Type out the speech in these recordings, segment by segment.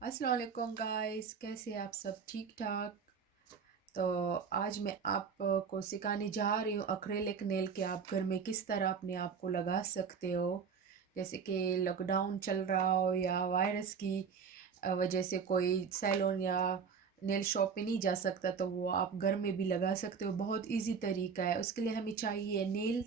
अस्सलाम वालेकुम गाइस, कैसे आप सब ठीक ठाक। तो आज मैं आपको सिखाने जा रही हूँ एक्रेलिक नेल के आप घर में किस तरह अपने आप को लगा सकते हो। जैसे कि लॉकडाउन चल रहा हो या वायरस की वजह से कोई सैलून या नेल शॉप पे नहीं जा सकता, तो वो आप घर में भी लगा सकते हो। बहुत इजी तरीका है। उसके लिए हमें चाहिए नेल,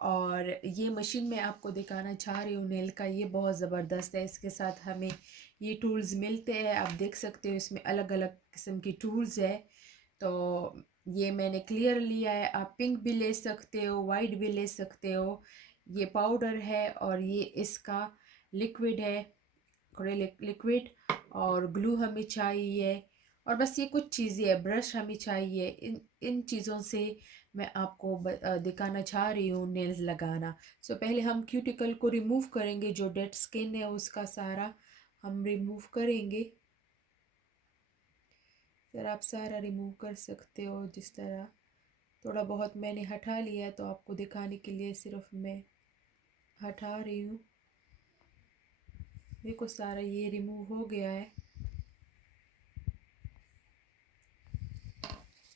और ये मशीन मैं आपको दिखाना चाह रही हूँ नेल का, ये बहुत ज़बरदस्त है। इसके साथ हमें ये टूल्स मिलते हैं, आप देख सकते हो इसमें अलग अलग किस्म की टूल्स है। तो ये मैंने क्लियर लिया है, आप पिंक भी ले सकते हो, वाइट भी ले सकते हो। ये पाउडर है और ये इसका लिक्विड है, थोड़े लिक्विड। और ग्लू हमें चाहिए, और बस ये कुछ चीज़ें है, ब्रश हमें चाहिए। इन इन चीज़ों से मैं आपको दिखाना चाह रही हूँ नेल्स लगाना। सो पहले हम क्यूटिकल को रिमूव करेंगे, जो डेड स्किन है उसका सारा हम रिमूव करेंगे। फिर आप सारा रिमूव कर सकते हो जिस तरह। थोड़ा बहुत मैंने हटा लिया है, तो आपको दिखाने के लिए सिर्फ मैं हटा रही हूँ। देखो सारा ये रिमूव हो गया है।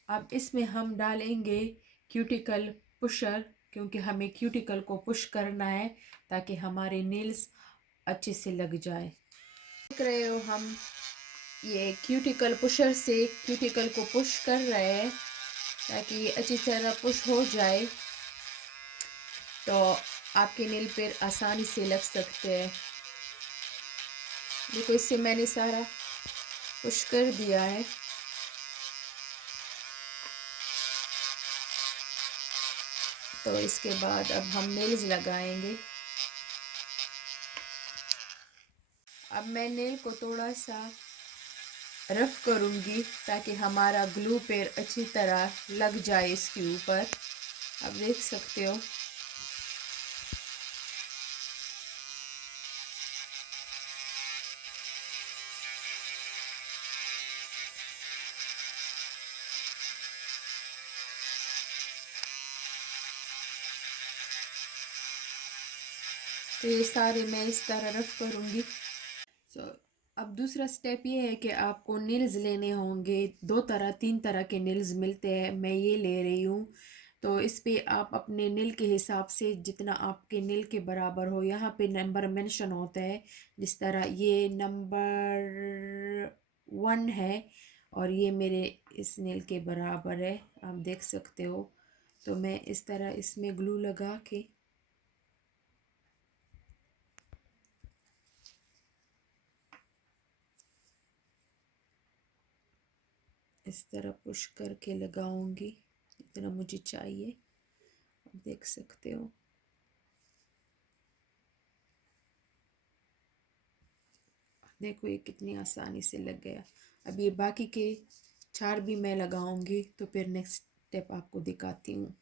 अब इसमें हम डालेंगे क्यूटिकल पुशर, क्योंकि हमें क्यूटिकल को पुश करना है ताकि हमारे नेल्स अच्छे से लग जाए। देख रहे हो हम ये क्यूटिकल पुशर से क्यूटिकल को पुश कर रहे हैं ताकि ये अच्छी तरह पुश हो जाए, तो आपके नेल पर आसानी से लग सकते हैं। देखो इससे मैंने सारा पुश कर दिया है। तो इसके बाद अब हम नेल्स लगाएंगे। अब मैं नेल को थोड़ा सा रफ करूँगी ताकि हमारा ग्लू पेर अच्छी तरह लग जाए इसके ऊपर। आप देख सकते हो। तो ये सारे मैं इस तरह रफ करूँगी। सो अब दूसरा स्टेप ये है कि आपको नील्स लेने होंगे। दो तरह तीन तरह के नील्स मिलते हैं, मैं ये ले रही हूँ। तो इस पे आप अपने नील के हिसाब से जितना आपके नील के बराबर हो, यहाँ पे नंबर मेंशन होता है। जिस तरह ये नंबर 1 है और ये मेरे इस नील के बराबर है, आप देख सकते हो। तो मैं इस तरह इसमें ग्लू लगा के इस तरह पुश करके लगाऊंगी जितना मुझे चाहिए। आप देख सकते हो। देखो ये कितनी आसानी से लग गया। अब ये बाकी के 4 भी मैं लगाऊंगी, तो फिर नेक्स्ट स्टेप आपको दिखाती हूँ।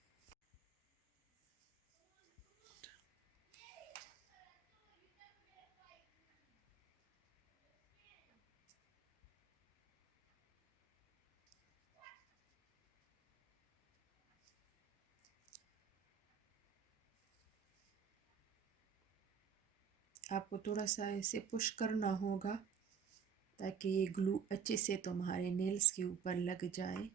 आपको थोड़ा सा ऐसे पुश करना होगा ताकि ये ग्लू अच्छे से तुम्हारे नेल्स के ऊपर लग जाए।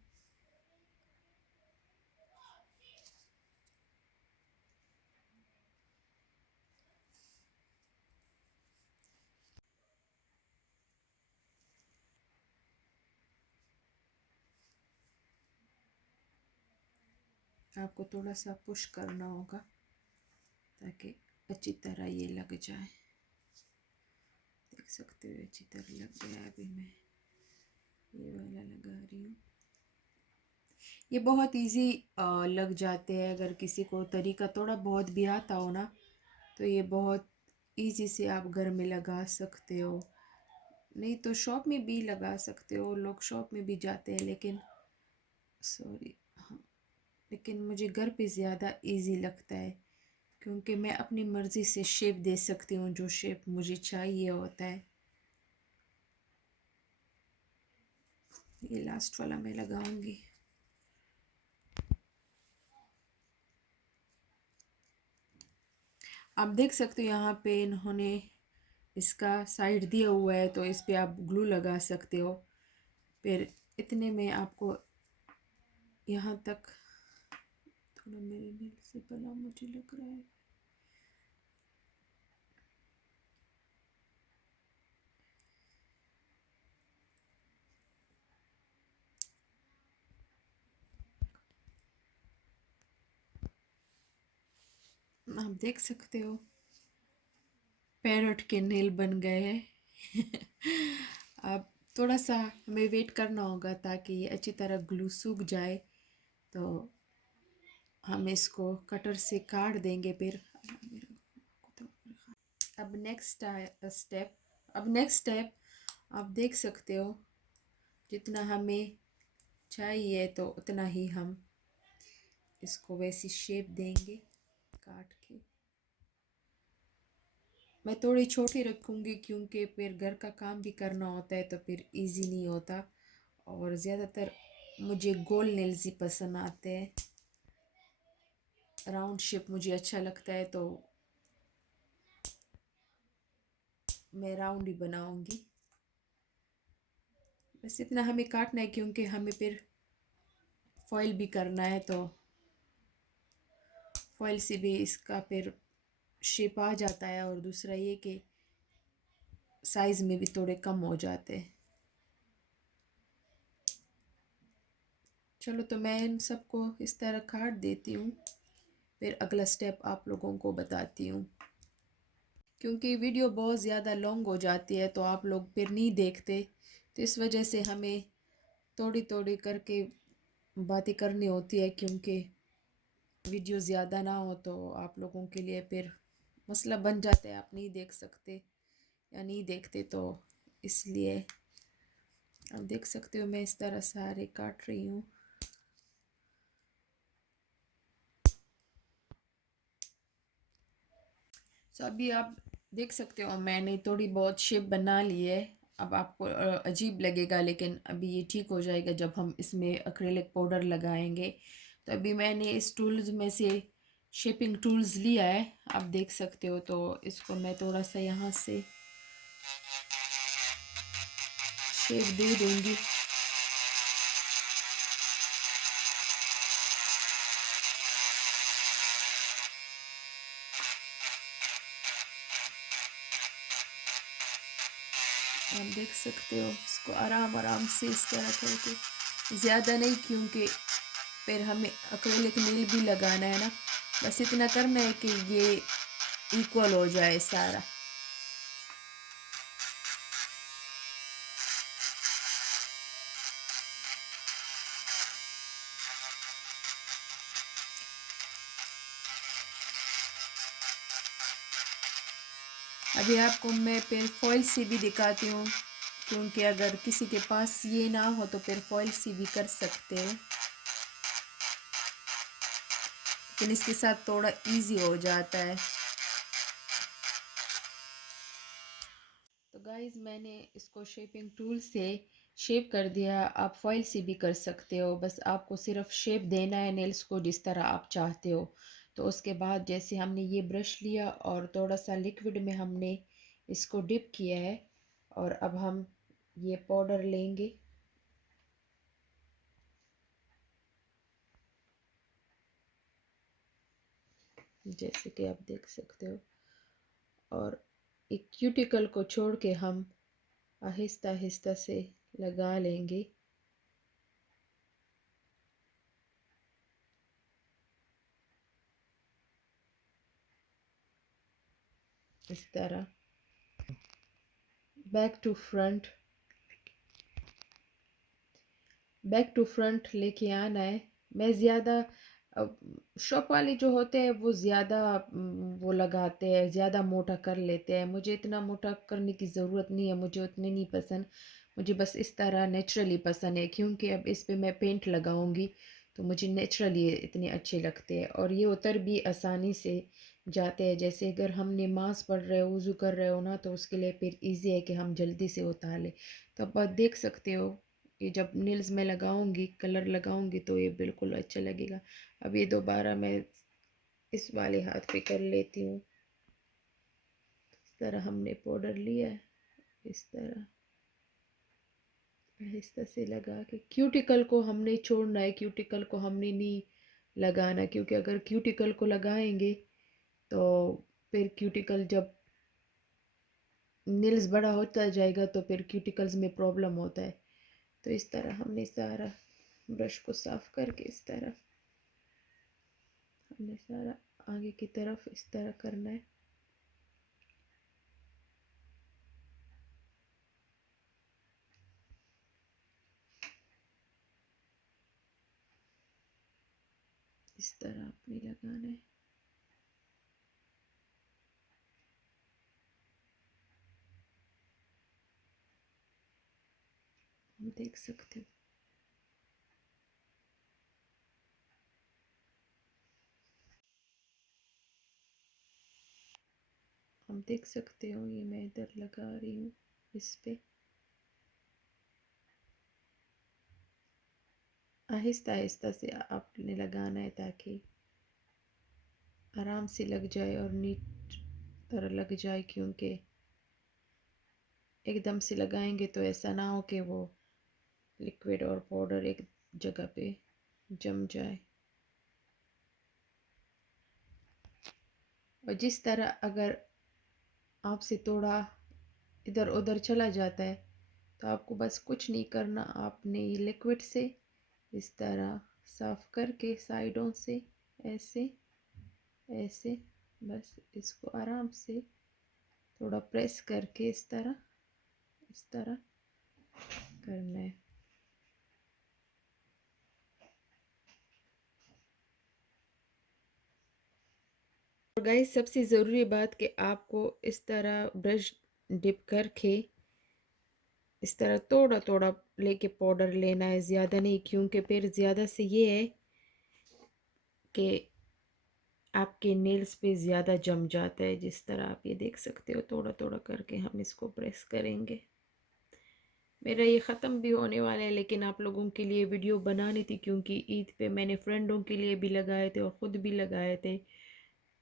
आपको थोड़ा सा पुश करना होगा ताकि अच्छी तरह ये लग जाए। देख सकते हो अच्छी तरह लग गया। अभी मैं ये वाला लगा रही हूँ। ये बहुत इजी लग जाते हैं। अगर किसी को तरीका थोड़ा बहुत भी आता हो ना, तो ये बहुत इजी से आप घर में लगा सकते हो। नहीं तो शॉप में भी लगा सकते हो, लोग शॉप में भी जाते हैं, लेकिन सॉरी, हाँ, लेकिन मुझे घर पे ज़्यादा इजी लगता है क्योंकि मैं अपनी मर्ज़ी से शेप दे सकती हूँ जो शेप मुझे चाहिए होता है। ये लास्ट वाला मैं लगाऊंगी। आप देख सकते हो यहाँ पे इन्होंने इसका साइड दिया हुआ है तो इस पे आप ग्लू लगा सकते हो। फिर इतने में आपको यहाँ तक थोड़ा मेरे नेल से बना मुझे लग रहा है। आप देख सकते हो पैरट के नेल बन गए हैं। अब थोड़ा सा हमें वेट करना होगा ताकि ये अच्छी तरह ग्लू सूख जाए, तो हम इसको कटर से काट देंगे। फिर अब नेक्स्ट स्टेप आप देख सकते हो जितना हमें चाहिए तो उतना ही हम इसको वैसी शेप देंगे काट के। मैं थोड़ी छोटी रखूँगी क्योंकि फिर घर का काम भी करना होता है तो फिर इजी नहीं होता, और ज़्यादातर मुझे गोल नेल्स ही पसंद आते हैं। राउंड शेप मुझे अच्छा लगता है तो मैं राउंड ही बनाऊँगी। बस इतना हमें काटना है क्योंकि हमें फिर फॉइल भी करना है, तो फॉइल से भी इसका फिर शेप आ जाता है, और दूसरा ये कि साइज़ में भी थोड़े कम हो जाते हैं। चलो तो मैं इन सबको इस तरह काट देती हूँ, फिर अगला स्टेप आप लोगों को बताती हूँ। क्योंकि वीडियो बहुत ज़्यादा लॉन्ग हो जाती है तो आप लोग फिर नहीं देखते, तो इस वजह से हमें थोड़ी थोड़ी करके बातें करनी होती है, क्योंकि वीडियो ज़्यादा ना हो तो आप लोगों के लिए फिर मसला बन जाता है, आप नहीं देख सकते या नहीं देखते, तो इसलिए आप देख सकते हो मैं इस तरह सारे काट रही हूँ। तो अभी आप देख सकते हो मैंने थोड़ी बहुत शेप बना ली है। अब आपको अजीब लगेगा, लेकिन अभी ये ठीक हो जाएगा जब हम इसमें एक्रेलिक पाउडर लगाएंगे। तो अभी मैंने इस टूल्स में से शेपिंग टूल्स लिया है, आप देख सकते हो। तो इसको मैं थोड़ा सा यहाँ से शेप दे दूँगी। आप देख सकते हो इसको आराम आराम से इस तरह करके, ज़्यादा नहीं क्योंकि फिर हमें एक्रेलिक नेल भी लगाना है ना। बस इतना करना है कि ये इक्वल हो जाए सारा। अभी आपको मैं फिर फॉइल से भी दिखाती हूँ, क्योंकि अगर किसी के पास ये ना हो तो फिर फॉइल से भी कर सकते हैं, लेकिन इसके साथ थोड़ा इजी हो जाता है। तो गाइस मैंने इसको शेपिंग टूल से शेप कर दिया। आप फॉइल से भी कर सकते हो, बस आपको सिर्फ शेप देना है नेल्स को जिस तरह आप चाहते हो। तो उसके बाद जैसे हमने ये ब्रश लिया और थोड़ा सा लिक्विड में हमने इसको डिप किया है, और अब हम ये पाउडर लेंगे। जैसे कि आप देख सकते हो, और एक क्यूटिकल को छोड़ के हम आहिस्ता आहिस्ता से लगा लेंगे इस तरह, back to front back to front लेके आना है। मैं ज़्यादा शॉप वाले जो होते हैं वो ज़्यादा वो लगाते हैं, ज़्यादा मोटा कर लेते हैं। मुझे इतना मोटा करने की ज़रूरत नहीं है, मुझे उतने नहीं पसंद। मुझे बस इस तरह नेचुरली पसंद है, क्योंकि अब इस पे मैं पेंट लगाऊंगी तो मुझे नेचुरली इतने अच्छे लगते हैं, और ये उतर भी आसानी से जाते हैं। जैसे अगर हम नमाज़ पढ़ रहे हो, वज़ू कर रहे हो ना, तो उसके लिए फिर इजी है कि हम जल्दी से उतार लें। तो अब आप देख सकते हो ये जब नेल्स में लगाऊंगी, कलर लगाऊंगी तो ये बिल्कुल अच्छा लगेगा। अब ये दोबारा मैं इस वाले हाथ पे कर लेती हूँ तरह हमने पाउडर लिया है, इस तरह आहिस्ता से लगा के। क्यूटिकल को हमने छोड़ना है, क्यूटिकल को हमने नहीं लगाना, क्योंकि अगर क्यूटिकल को लगाएंगे तो फिर क्यूटिकल जब नेल्स बड़ा होता जाएगा तो फिर क्यूटिकल्स में प्रॉब्लम होता है। तो इस तरह हमने सारा ब्रश को साफ करके इस तरह हमने सारा आगे की तरफ इस तरह करना है। इस तरह आपने लगाना है। हम देख सकते हो ये मैं इधर लगा रही हूँ इस पे। आहिस्ता आहिस्ता से आपने लगाना है ताकि आराम से लग जाए और नीट तरह लग जाए, क्योंकि एकदम से लगाएंगे तो ऐसा ना हो कि वो लिक्विड और पाउडर एक जगह पे जम जाए। और जिस तरह अगर आपसे थोड़ा इधर उधर चला जाता है तो आपको बस कुछ नहीं करना, आपने ये लिक्विड से इस तरह साफ करके साइडों से ऐसे ऐसे बस इसको आराम से थोड़ा प्रेस करके इस तरह करना है। और गाइस सबसे ज़रूरी बात कि आपको इस तरह ब्रश डिप करके इस तरह थोड़ा थोड़ा लेके पाउडर लेना है, ज़्यादा नहीं, क्योंकि फिर ज़्यादा से ये है कि आपके नेल्स पे ज़्यादा जम जाता है। जिस तरह आप ये देख सकते हो थोड़ा थोड़ा करके हम इसको प्रेस करेंगे। मेरा ये ख़त्म भी होने वाला है, लेकिन आप लोगों के लिए वीडियो बनानी थी क्योंकि ईद पे मैंने फ्रेंडों के लिए भी लगाए थे और ख़ुद भी लगाए थे,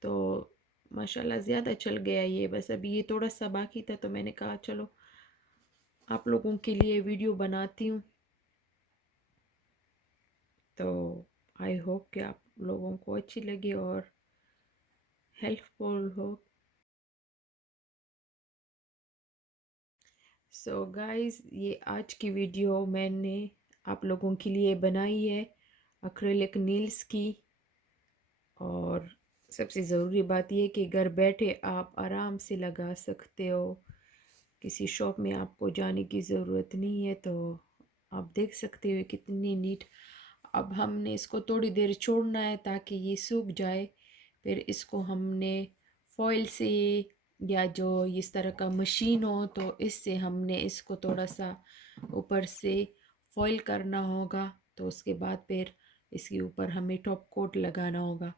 तो माशाल्लाह ज़्यादा चल गया ये। बस अभी ये थोड़ा सा बाकी था तो मैंने कहा चलो आप लोगों के लिए वीडियो बनाती हूँ। तो आई होप कि आप लोगों को अच्छी लगे और हेल्पफुल हो। सो गाइस ये आज की वीडियो मैंने आप लोगों के लिए बनाई है एक्रिलिक नील्स की। और सबसे ज़रूरी बात यह कि घर बैठे आप आराम से लगा सकते हो, किसी शॉप में आपको जाने की ज़रूरत नहीं है। तो आप देख सकते हो कितनी नीट। अब हमने इसको थोड़ी देर छोड़ना है ताकि ये सूख जाए। फिर इसको हमने फॉइल से या जो इस तरह का मशीन हो तो इससे हमने इसको थोड़ा सा ऊपर से फॉइल करना होगा। तो उसके बाद फिर इसके ऊपर हमें टॉप कोट लगाना होगा।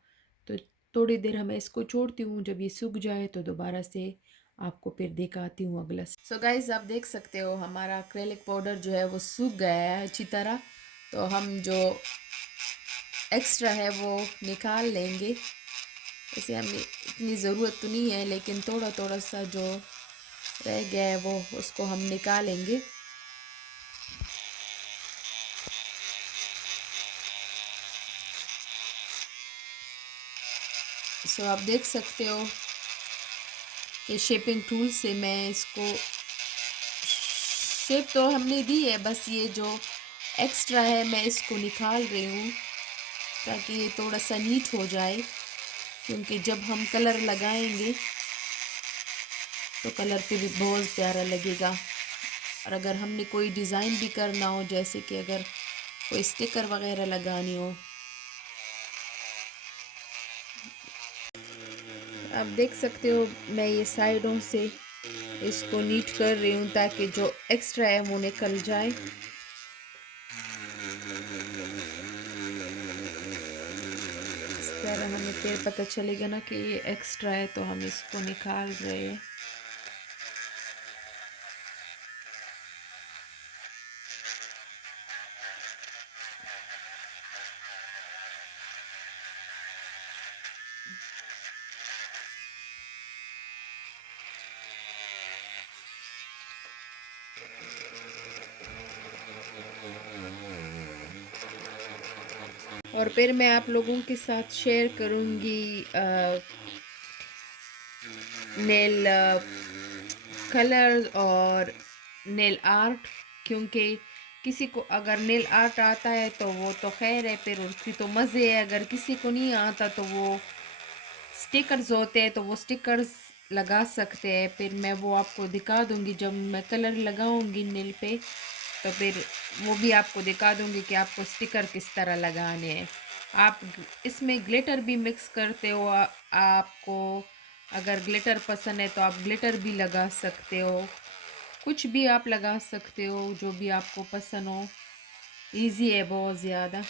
तो थोड़ी देर हमें इसको छोड़ती हूँ, जब ये सूख जाए तो दोबारा से आपको फिर दिखाती हूँ अगला। सो गाइज आप देख सकते हो हमारा एक्रेलिक पाउडर जो है वो सूख गया है अच्छी तरह। तो हम जो एक्स्ट्रा है वो निकाल लेंगे। इसे हमें इतनी ज़रूरत तो नहीं है, लेकिन थोड़ा थोड़ा सा जो रह गया है वो उसको हम निकालेंगे। सो आप देख सकते हो कि शेपिंग टूल से मैं इसको शेप तो हमने दी है, बस ये जो एक्स्ट्रा है मैं इसको निकाल रही हूँ ताकि ये थोड़ा सा नीट हो जाए। क्योंकि जब हम कलर लगाएंगे तो कलर पे भी बहुत प्यारा लगेगा। और अगर हमने कोई डिज़ाइन भी करना हो, जैसे कि अगर कोई स्टिकर वगैरह लगानी हो, आप देख सकते हो मैं ये साइडों से इसको नीट कर रही हूँ ताकि जो एक्स्ट्रा है वो निकल जाए। इस तरह हमें फिर पता चलेगा ना कि ये एक्स्ट्रा है तो हम इसको निकाल रहे हैं। और फिर मैं आप लोगों के साथ शेयर करूँगी नेल कलर और नेल आर्ट, क्योंकि किसी को अगर नेल आर्ट आता है तो वो तो खैर है, फिर उसकी तो मज़े है। अगर किसी को नहीं आता तो वो स्टिकर्स होते हैं तो वो स्टिकर्स लगा सकते हैं। फिर मैं वो आपको दिखा दूंगी जब मैं कलर लगाऊंगी नेल पे, तो फिर वो भी आपको दिखा दूंगी कि आपको स्टिकर किस तरह लगाने हैं। आप इसमें ग्लिटर भी मिक्स करते हो, आपको अगर ग्लिटर पसंद है तो आप ग्लिटर भी लगा सकते हो। कुछ भी आप लगा सकते हो जो भी आपको पसंद हो। इजी है बहुत ज़्यादा।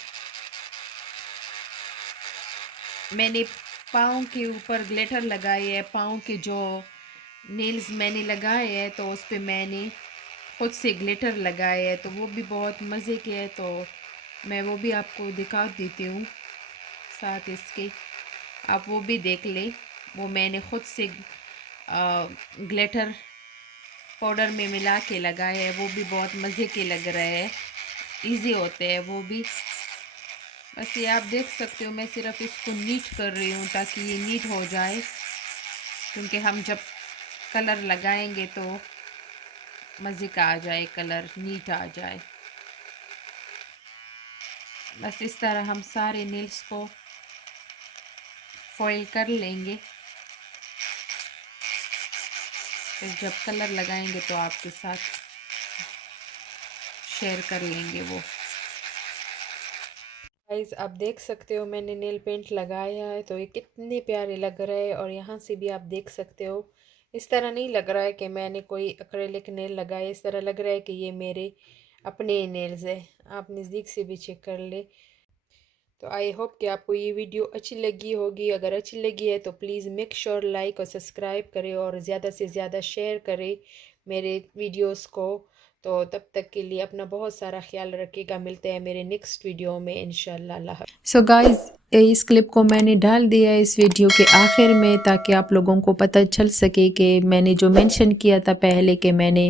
मैंने पाँव के ऊपर ग्लिटर लगाए है, पाँव के जो नेल्स मैंने लगाए हैं तो उस पे मैंने खुद से ग्लिटर लगाए है, तो वो भी बहुत मज़े के है। तो मैं वो भी आपको दिखा देती हूँ साथ इसके, आप वो भी देख ले। वो मैंने खुद से ग्लिटर पाउडर में मिला के लगाए हैं, वो भी बहुत मज़े के लग रहे हैं, इजी होते हैं वो भी। बस ये आप देख सकते हो, मैं सिर्फ इसको नीट कर रही हूँ ताकि ये नीट हो जाए, क्योंकि हम जब कलर लगाएंगे तो मज़े का आ जाए, कलर नीट आ जाए। बस इस तरह हम सारे नेल्स को फॉइल कर लेंगे, फिर जब कलर लगाएंगे तो आपके साथ शेयर कर लेंगे वो। गाइस आप देख सकते हो मैंने नेल पेंट लगाया है तो ये कितने प्यारे लग रहे हैं। और यहाँ से भी आप देख सकते हो, इस तरह नहीं लग रहा है कि मैंने कोई एक्रेलिक नेल लगाया, इस तरह लग रहा है कि ये मेरे अपने नेल्स है। आप नज़दीक से भी चेक कर ले। तो आई होप कि आपको ये वीडियो अच्छी लगी होगी। अगर अच्छी लगी है तो प्लीज़ मेक श्योर लाइक और सब्सक्राइब करें और ज़्यादा से ज़्यादा शेयर करें मेरे वीडियोस को। तो तब तक के लिए अपना बहुत सारा ख्याल रखिएगा। मिलते हैं मेरे नेक्स्ट वीडियो में इंशाल्लाह। सो गाइस इस क्लिप को मैंने डाल दिया है इस वीडियो के आखिर में, ताकि आप लोगों को पता चल सके कि मैंने जो मेंशन किया था पहले कि मैंने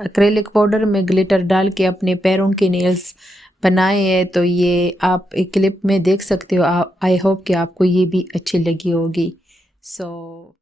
एक्रेलिक पाउडर में ग्लिटर डाल के अपने पैरों के नेल्स बनाए हैं, तो ये आप एक क्लिप में देख सकते हो। आई होप कि आपको ये भी अच्छी लगी होगी। सो